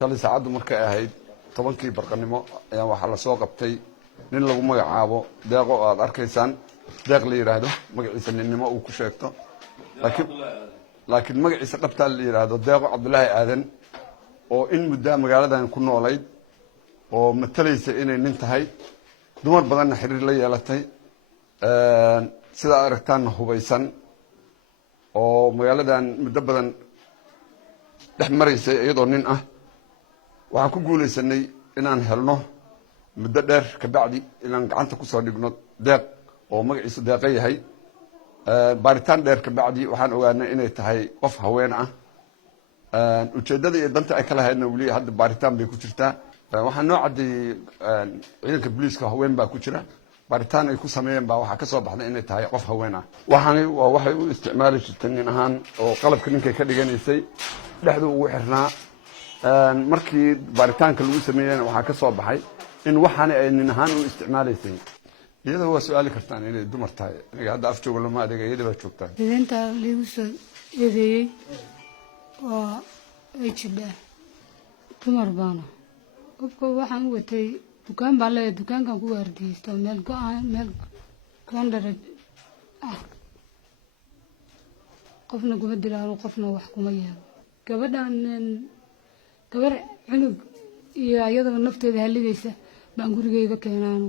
kali saacadu markay ahayd 10kii barqanimo ayaa waxa la soo qabtay nin lagu magacaabo deeqo aad arkaysaan deeq la yiraahdo magaciisa ninnimo uu ku sheegto laakiin magaciisa dhabta la yiraahdo deeqo Cabdullaahi Aadan oo in muddo magaaladan ku noolayd oo matalaysa inay nin tahay dumar badan xiriir la yeelatay sida aragtaan hubaysan oo magaaladan muddo badan dhex maraysay iyadoo nin ah waxaan ku guuleysanay inaan helno muddo dheer ka bacdi inaan gacanta ku soo dhigno deeq oo magaciisu deeqa yahay baaritaan dheer ka bacdi waxaan ogaanay inay tahay qof haween ah ujeedada iyo danta ay kala hayna wali hadda baaritaan bay ku jirtaa waxaan noo cadeeyay ciidanka booliiska haween baa ku jira baaritaan ay ku sameeyeen baa waxa ka soo baxday inay tahay qof haween ah waxay u isticmaali jirtay nin ahaan oo qalabka ninkay ka dhiganaysay dhexdu ugu xirnaa markii baaritaanka lagu sameeyay waxa ka soo baxay in waxaan ay nin ahaan u isticmaalaysay iyadoo waa su'aali kartaan inay dumar tahay aniga hadda af joogo lama adeega iyada baa joogtaa inta liigu soo eedeeyay waa ay jidha dumar baana qofka waxaan u watay dukaan baa leeyahay dukaankan ku waardiyaysto meel koondara ah qofna kuma dilaan qofna wax kuma yeelo gabadhan gabar cunug iyo ayadoo nafteeda halidaysa baan gurigeyga keenaan